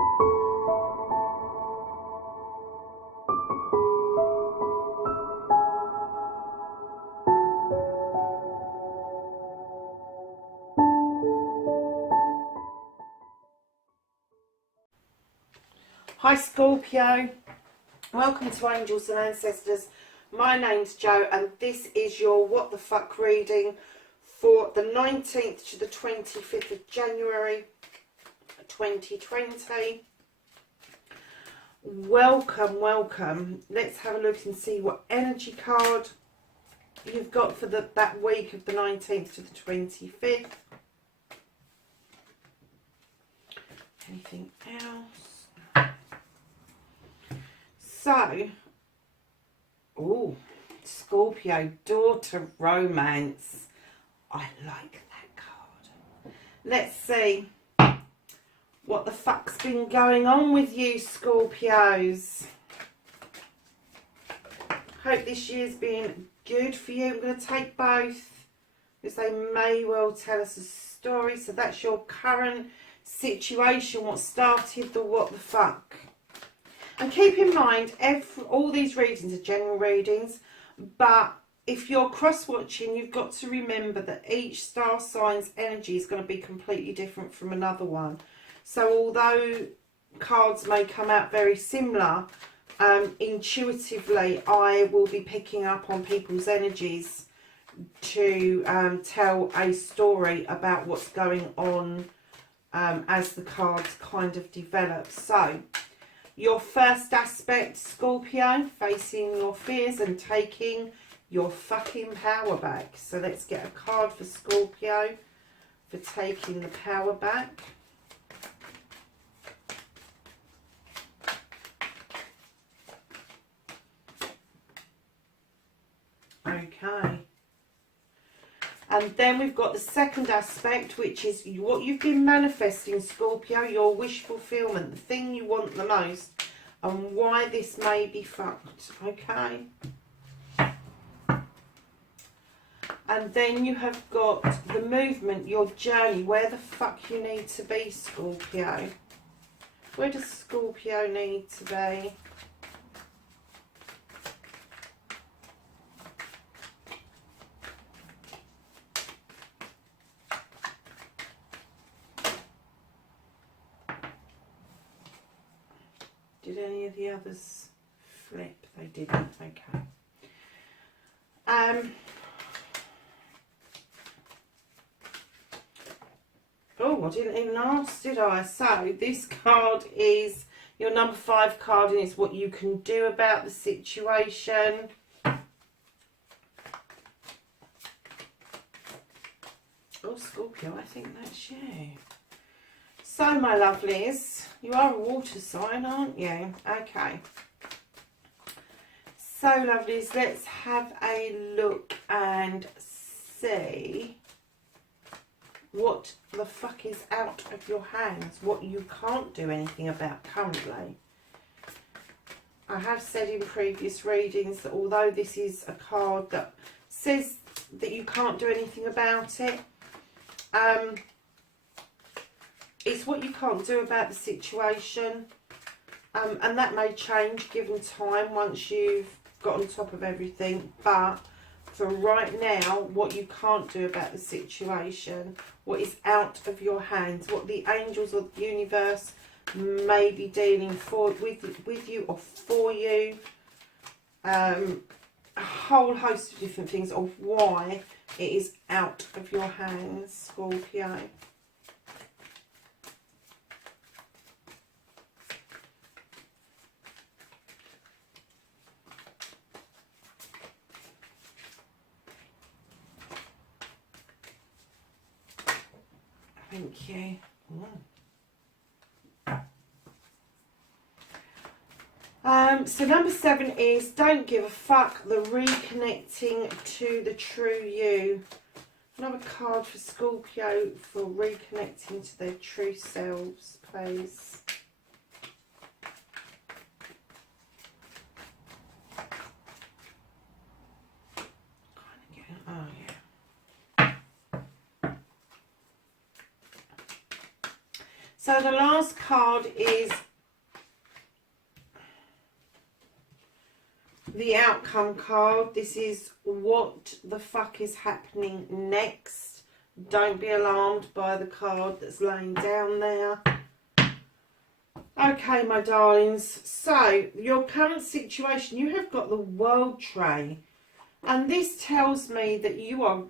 Hi Scorpio, welcome to Angels and Ancestors. My name's Jo and this is your What the Fuck reading for the 19th to the 25th of January 2020. Welcome. Let's have a look and see what energy card you've got for that week of the 19th to the 25th. Anything else? So, Scorpio, daughter romance. I like that card. Let's see what the fuck's been going on with you, Scorpios. Hope this year's been good for you. I'm going to take both because they may well tell us a story. So that's your current situation, what started the what the fuck. And keep in mind, all these readings are general readings, but if you're cross-watching, you've got to remember that each star sign's energy is going to be completely different from another one. So although cards may come out very similar, intuitively I will be picking up on people's energies to tell a story about what's going on as the cards kind of develop. So, your first aspect, Scorpio, facing your fears and taking your fucking power back. So let's get a card for Scorpio for taking the power back. Okay. And then we've got the second aspect, which is what you've been manifesting, Scorpio, your wish fulfillment, the thing you want the most, and why this may be fucked, okay? And then you have got the movement, your journey, where the fuck you need to be, Scorpio. Where does Scorpio need to be? Did any of the others flip? They didn't. Okay. Oh, I didn't even ask, did I? So this card is your number 5 card, and it's what you can do about the situation. Oh, Scorpio, I think that's you. So, my lovelies, you are a water sign, aren't you? Okay. So, lovelies, let's have a look and see what the fuck is out of your hands, what you can't do anything about currently. I have said in previous readings that although this is a card that says that you can't do anything about it, it's what you can't do about the situation, and that may change given time once you've got on top of everything. But for right now, what you can't do about the situation, what is out of your hands, what the angels or the universe may be dealing with you or for you, a whole host of different things of why it is out of your hands, Scorpio. Thank you. So number 7 is don't give a fuck, the reconnecting to the true you. Another card for Scorpio for reconnecting to their true selves, please. Oh yeah. So So the last card is the outcome card. This is what the fuck is happening next. Don't be alarmed by the card that's laying down there. Okay, my darlings. So, your current situation, you have got the World Tray. And this tells me that you are,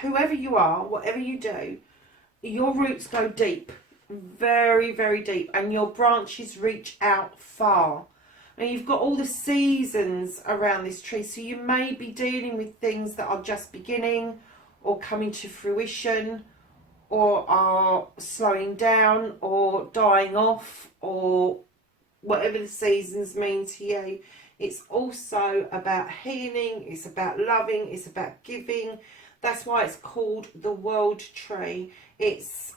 whoever you are, whatever you do, your roots go deep. Very, very deep. And your branches reach out far. And you've got all the seasons around this tree. So you may be dealing with things that are just beginning or coming to fruition, or are slowing down or dying off, or whatever the seasons mean to you. It's also about healing, it's about loving, it's about giving. That's why it's called the World Tree. It's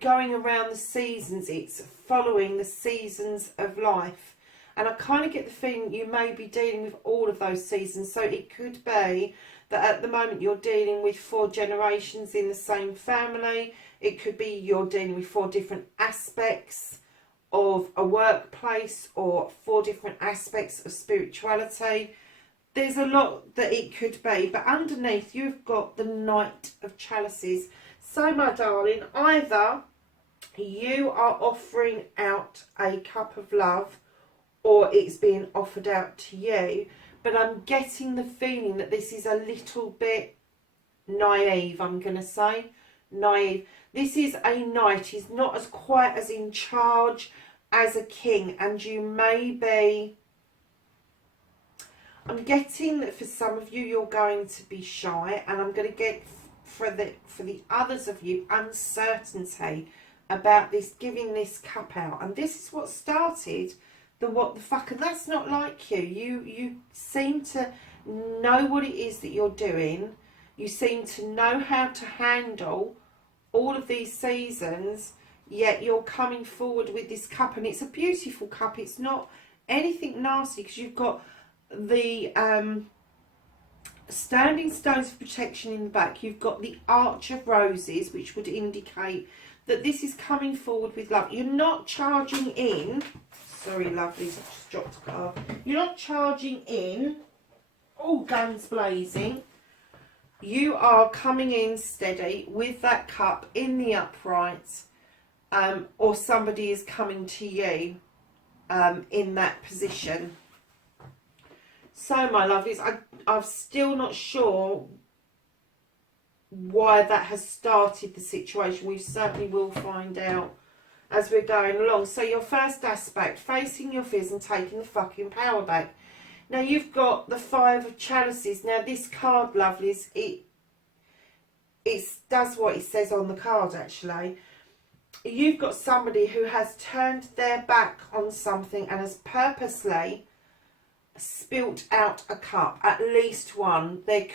going around the seasons, it's following the seasons of life. And I kind of get the feeling you may be dealing with all of those seasons. So it could be that at the moment you're dealing with 4 generations in the same family. It could be you're dealing with 4 different aspects of a workplace, or 4 different aspects of spirituality. There's a lot that it could be, but underneath you've got the Knight of Chalices. So my darling, either you are offering out a cup of love, or it's being offered out to you. But I'm getting the feeling that this is a little bit naive, I'm going to say. Naive. This is a knight. He's not as quite as in charge as a king. And you may be... I'm getting that for some of you, you're going to be shy. And I'm going to get, for the others of you, uncertainty about this, giving this cup out. And this is what started the what the fuck, and that's not like you. You seem to know what it is that you're doing. You seem to know how to handle all of these seasons, yet you're coming forward with this cup, and it's a beautiful cup. It's not anything nasty, because you've got the standing stones of protection in the back. You've got the Arch of Roses, which would indicate that this is coming forward with love. You're not charging in. Sorry, lovelies, I just dropped a card. You're not charging in, all guns blazing. You are coming in steady with that cup in the upright, or somebody is coming to you in that position. So, my lovelies, I'm still not sure why that has started the situation. We certainly will find out as we're going along. So your first aspect, facing your fears and taking the fucking power back. Now you've got the 5 of Chalices. Now this card, lovelies, it does what it says on the card actually. You've got somebody who has turned their back on something and has purposely spilt out a cup, at least one. The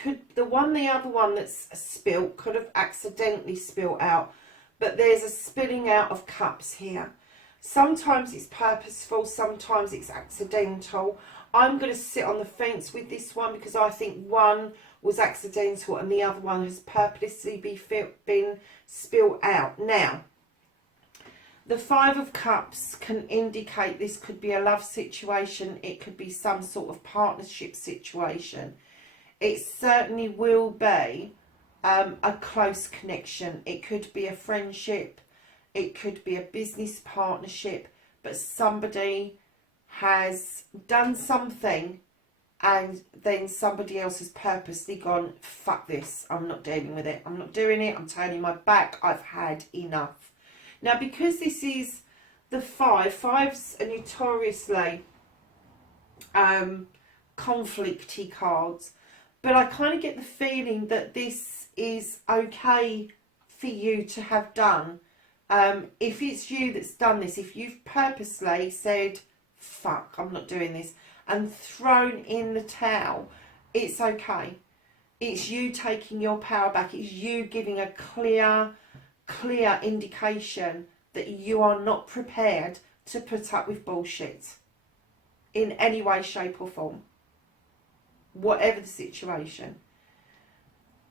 other one that's spilt could have accidentally spilt out. But there's a spilling out of cups here. Sometimes it's purposeful, sometimes it's accidental. I'm going to sit on the fence with this one, because I think one was accidental and the other one has purposely been spilled out. Now, the 5 of Cups can indicate this could be a love situation. It could be some sort of partnership situation. It certainly will be a close connection. It could be a friendship, it could be a business partnership, but somebody has done something and then somebody else has purposely gone, fuck this, I'm not dealing with it, I'm not doing it, I'm turning my back, I've had enough. Now because this is the 5s are notoriously conflicty cards, but I kind of get the feeling that this is okay for you to have done. If it's you that's done this, if you've purposely said, fuck, I'm not doing this, and thrown in the towel, it's okay. It's you taking your power back. It's you giving a clear indication that you are not prepared to put up with bullshit in any way, shape or form, whatever the situation.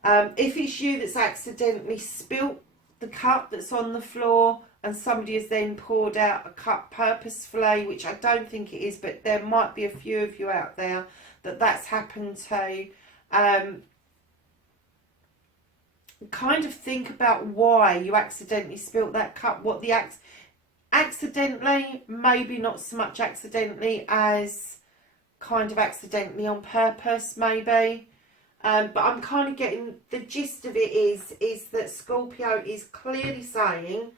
If it's you that's accidentally spilt the cup that's on the floor and somebody has then poured out a cup purposefully, which I don't think it is, but there might be a few of you out there that that's happened to. Kind of think about why you accidentally spilt that cup, what the accidentally, maybe not so much accidentally as kind of accidentally on purpose, maybe. But I'm kind of getting the gist of it is that Scorpio is clearly saying,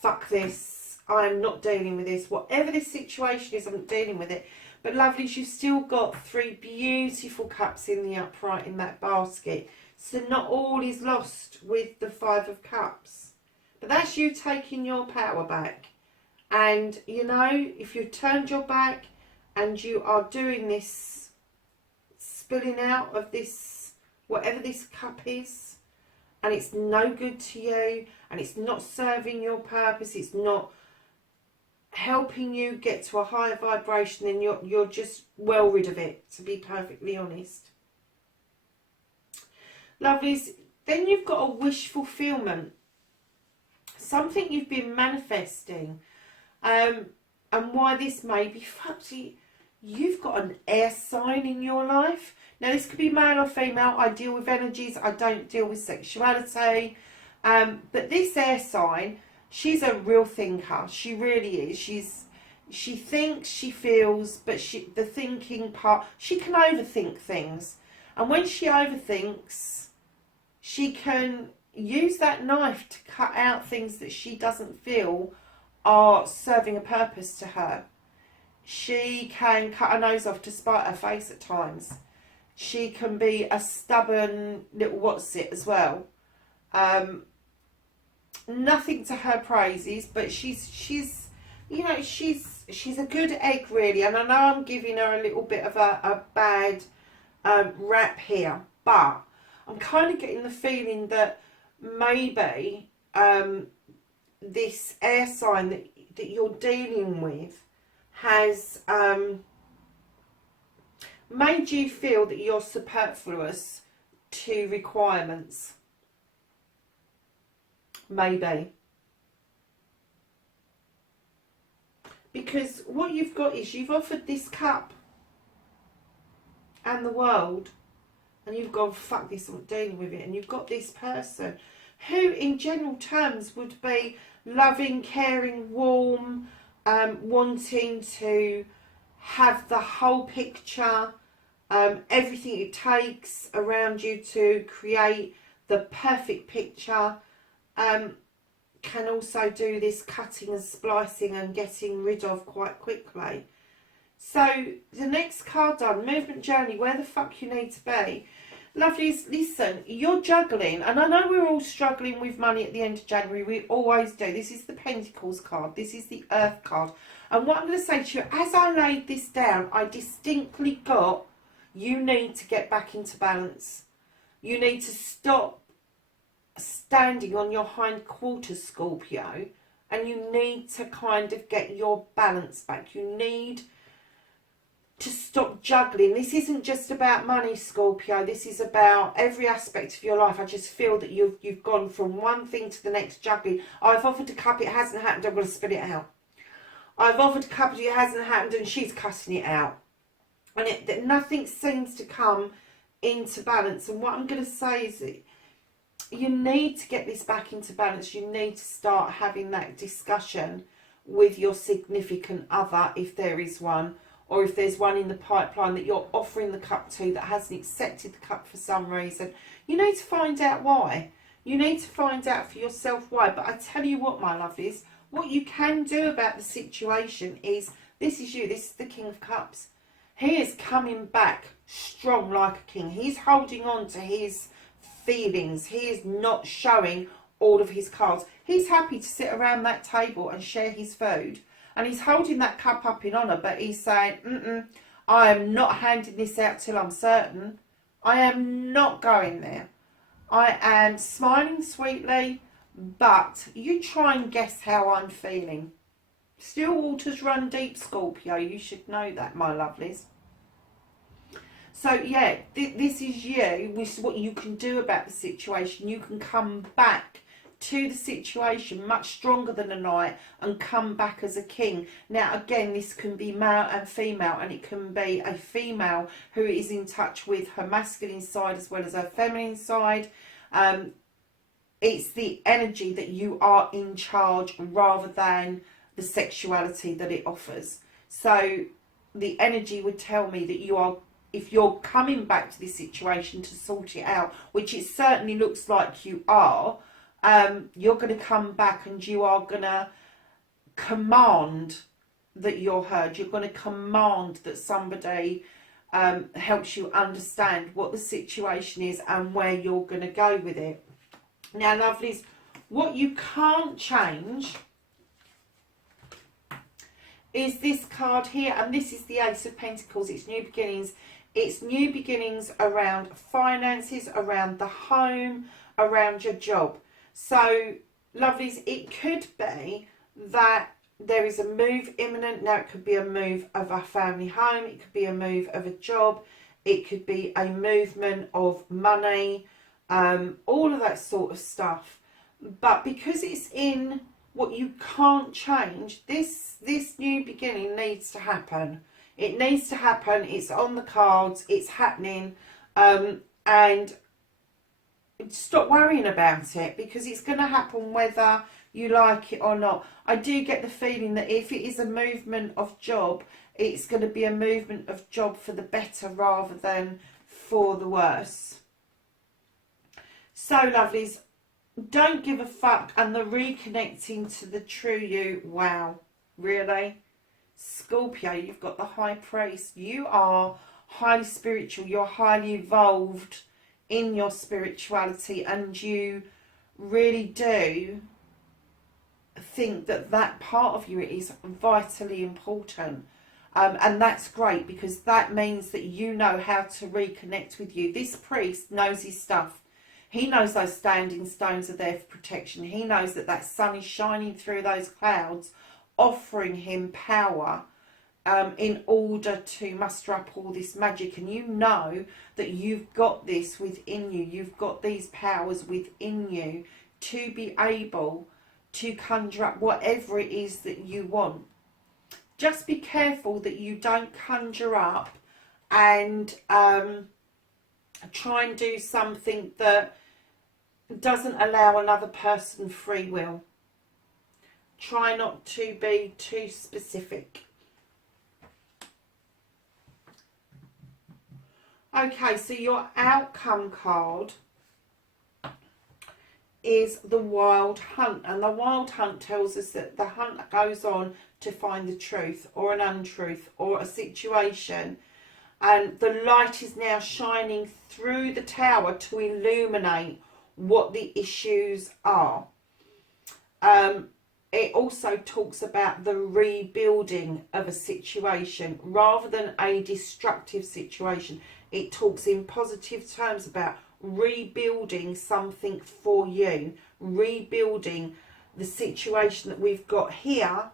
fuck this, I'm not dealing with this. Whatever this situation is, I'm not dealing with it. But lovelies, you've still got 3 beautiful cups in the upright in that basket. So not all is lost with the 5 of Cups. But that's you taking your power back. And, you know, if you've turned your back and you are doing this spilling out of this, whatever this cup is, and it's no good to you, and it's not serving your purpose, it's not helping you get to a higher vibration, then you're just well rid of it, to be perfectly honest. Lovelies, then you've got a wish fulfillment. Something you've been manifesting. And why this may be fucked. You've got an air sign in your life. Now, this could be male or female. I deal with energies. I don't deal with sexuality. But this air sign, she's a real thinker. She really is. She thinks, she feels, but the thinking part, she can overthink things. And when she overthinks, she can use that knife to cut out things that she doesn't feel are serving a purpose to her. She can cut her nose off to spite her face at times. She can be a stubborn little what's-it as well. Nothing to her praises, but she's you know, she's a good egg really. And I know I'm giving her a little bit of a bad rap here, but I'm kind of getting the feeling that maybe this air sign that you're dealing with has made you feel that you're superfluous to requirements. Maybe. Because what you've got is you've offered this cup and the world, and you've gone, fuck this, I'm not dealing with it. And you've got this person who in general terms would be loving, caring, warm, wanting to have the whole picture, everything it takes around you to create the perfect picture, can also do this cutting and splicing and getting rid of quite quickly. So the next card done, movement journey, where the fuck you need to be. Lovelies, listen, you're juggling, and I know we're all struggling with money at the end of January, we always do. This is the Pentacles card, this is the Earth card. And what I'm going to say to you, as I laid this down, I distinctly got, you need to get back into balance. You need to stop standing on your hind quarters, Scorpio, and you need to kind of get your balance back. You need to stop juggling. This isn't just about money, Scorpio. This is about every aspect of your life. I just feel that you've gone from one thing to the next juggling. I've offered a cup, it hasn't happened, I'm going to spit it out. I've offered a cup, it hasn't happened, and she's cutting it out. And nothing seems to come into balance. And what I'm going to say is that you need to get this back into balance. You need to start having that discussion with your significant other, if there is one, or if there's one in the pipeline that you're offering the cup to that hasn't accepted the cup for some reason. You need to find out why. You need to find out for yourself why. But I tell you what, my lovelies, what you can do about the situation is, this is you, this is the King of Cups. He is coming back strong like a king. He's holding on to his feelings. He is not showing all of his cards. He's happy to sit around that table and share his food. And he's holding that cup up in honour, but he's saying, I am not handing this out till I'm certain. I am not going there. I am smiling sweetly, but you try and guess how I'm feeling. Still waters run deep, Scorpio. You should know that, my lovelies. So, yeah, this is you. This is what you can do about the situation. You can come back to the situation much stronger than a knight and come back as a king. Now again, this can be male and female, and it can be a female who is in touch with her masculine side as well as her feminine side. It's the energy that you are in charge rather than the sexuality that it offers. So the energy would tell me that you are, if you're coming back to this situation to sort it out, which it certainly looks like you are, you're going to come back and you are going to command that you're heard. You're going to command that somebody helps you understand what the situation is and where you're going to go with it. Now, lovelies, what you can't change is this card here, and this is the Ace of Pentacles. It's new beginnings. It's new beginnings around finances, around the home, around your job. So, lovelies, it could be that there is a move imminent. Now, it could be a move of a family home. It could be a move of a job. It could be a movement of money, all of that sort of stuff. But because it's in what you can't change, this new beginning needs to happen. It needs to happen. It's on the cards. It's happening. And stop worrying about it, because it's going to happen whether you like it or not. I do get the feeling that if it is a movement of job, it's going to be a movement of job for the better rather than for the worse. So, lovelies, don't give a fuck, and the reconnecting to the true you. Wow, really? Scorpio, you've got the High Priest. You are highly spiritual. You're highly evolved in your spirituality, and you really do think that that part of you is vitally important. And that's great, because that means that you know how to reconnect with you. This priest knows his stuff. He knows those standing stones are there for protection. He knows that that sun is shining through those clouds, offering him power in order to muster up all this magic. And you know that you've got this within you. You've got these powers within you to be able to conjure up whatever it is that you want. Just be careful that you don't conjure up and try and do something that doesn't allow another person free will. Try not to be too specific. Okay, so your outcome card is the Wild Hunt, and the Wild Hunt tells us that the hunt goes on to find the truth or an untruth or a situation, and the light is now shining through the tower to illuminate what the issues are. It also talks about the rebuilding of a situation rather than a destructive situation. It talks in positive terms about rebuilding something for you, rebuilding the situation that we've got here.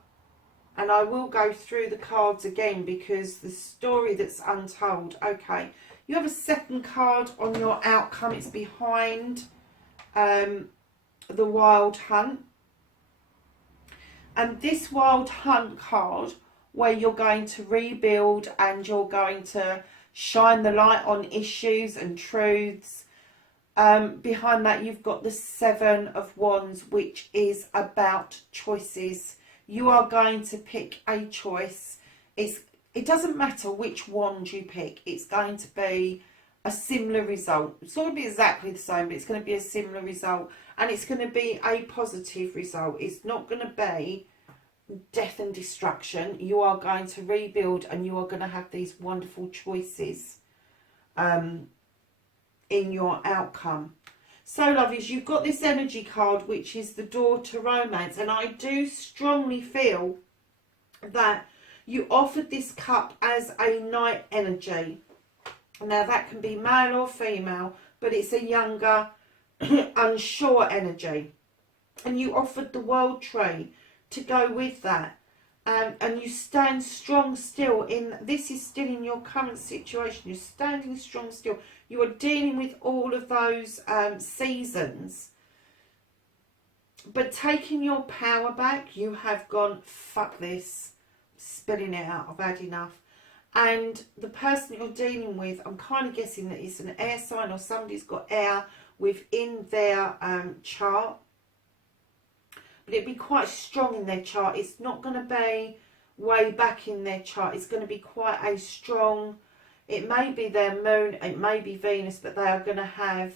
And I will go through the cards again, because the story that's untold. Okay, you have a second card on your outcome. It's behind the Wild Hunt. And this Wild Hunt card, where you're going to rebuild and you're going to shine the light on issues and truths, behind that you've got the Seven of Wands, which is about choices. You are going to pick a choice. It doesn't matter which wand you pick. It's going to be a similar result. It's not going to be exactly the same, but it's going to be a similar result. And it's going to be a positive result. It's not going to be death and destruction. You are going to rebuild, and you are going to have these wonderful choices in your outcome. So, lovelies, you've got this energy card, which is the door to romance. And I do strongly feel that you offered this cup as a knight energy. Now, that can be male or female, but it's a younger, unsure energy. And you offered the World Tree to go with that. And you stand strong still in, this is still in your current situation. You're standing strong still. You are dealing with all of those seasons. But taking your power back, you have gone, fuck this, spilling it out, I've had enough. And the person you're dealing with, I'm kind of guessing that it's an air sign or somebody's got air within their chart. But it'd be quite strong in their chart. It's not going to be way back in their chart. It's going to be quite a strong, it may be their moon, it may be Venus, but they are going to have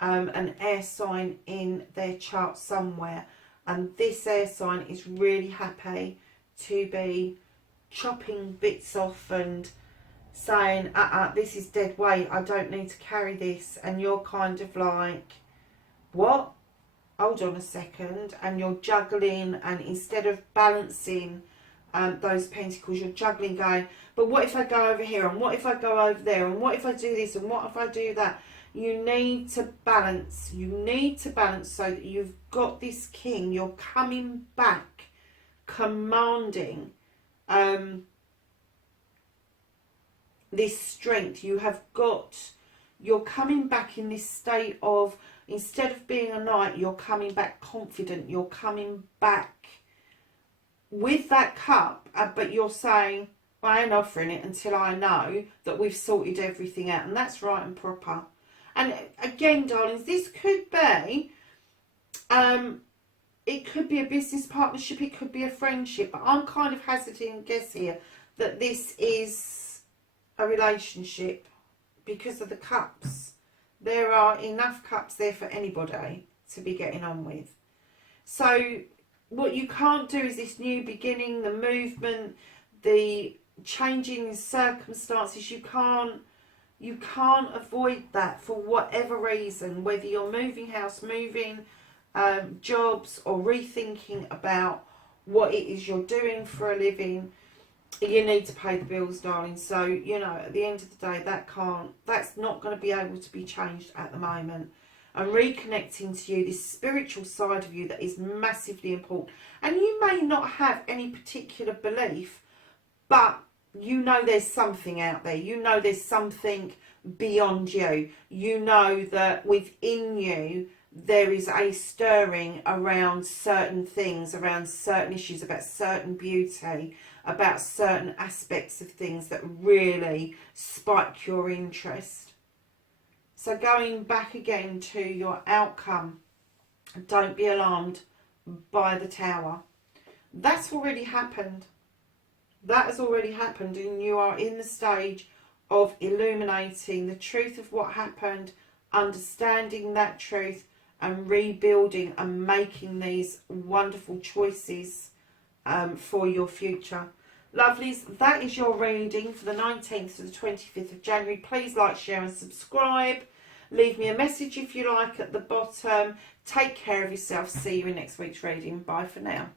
an air sign in their chart somewhere. And this air sign is really happy to be chopping bits off and saying, this is dead weight, I don't need to carry this. And you're kind of like, what? Hold on a second. And you're juggling, and instead of balancing those pentacles, you're juggling, going, but what if I go over here, and what if I go over there, and what if I do this, and what if I do that? You need to balance. You need to balance so that you've got this king. You're coming back commanding this strength. You have got, you're coming back in this state of, instead of being a knight, you're coming back confident. You're coming back with that cup, but you're saying, I ain't offering it until I know that we've sorted everything out. And that's right and proper. And again, darlings, this could be, it could be a business partnership, it could be a friendship. But I'm kind of hazarding a guess here that this is a relationship because of the cups. There are enough cups there for anybody to be getting on with. So what you can't do is this new beginning, the movement, the changing circumstances. You can't avoid that for whatever reason, whether you're moving house, moving jobs, or rethinking about what it is you're doing for a living. You need to pay the bills, darling. So, you know, at the end of the day, that's not going to be able to be changed at the moment. And reconnecting to you, this spiritual side of you that is massively important. And you may not have any particular belief, but you know there's something out there. You know there's something beyond you. You know that within you there is a stirring around certain things, around certain issues, about certain beauty, about certain aspects of things that really spike your interest. So going back again to your outcome, don't be alarmed by the Tower. That's already happened. That has already happened, and you are in the stage of illuminating the truth of what happened, understanding that truth, and rebuilding and making these wonderful choices for your future. Lovelies, that is your reading for the 19th to the 25th of January. Please like, share and subscribe. Leave me a message if you like at the bottom. Take care of yourself. See you in next week's reading. Bye for now.